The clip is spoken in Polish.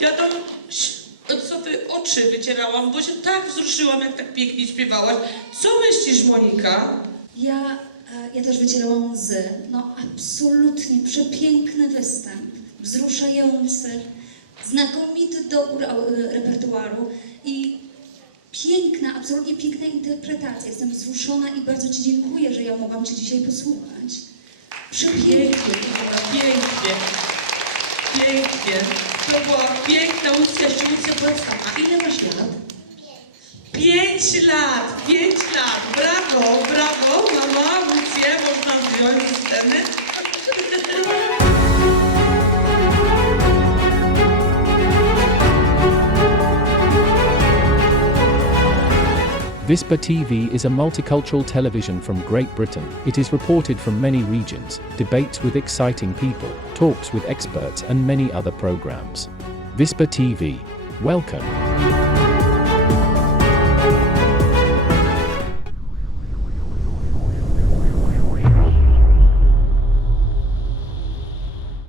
Ja tam ty oczy wycierałam, bo się tak wzruszyłam, jak tak pięknie śpiewałaś. Co myślisz, Monika? Ja, e, ja też wycierałam łzy. No absolutnie przepiękny występ. Wzruszający, znakomity dobór e, repertuaru i piękna, absolutnie piękna interpretacja. Jestem wzruszona i bardzo Ci dziękuję, że ja mogłam Cię dzisiaj posłuchać. Przepięknie. Pięknie, pięknie. Pięknie. To była piękna jeszcze Łucja była sama. Ile masz lat? Pięć lat, pięć lat. Brawo, brawo, Vispa TV is a multicultural television from Great Britain. It is reported from many regions, debates with exciting people, talks with experts, and many other programs. Vispa TV. Welcome.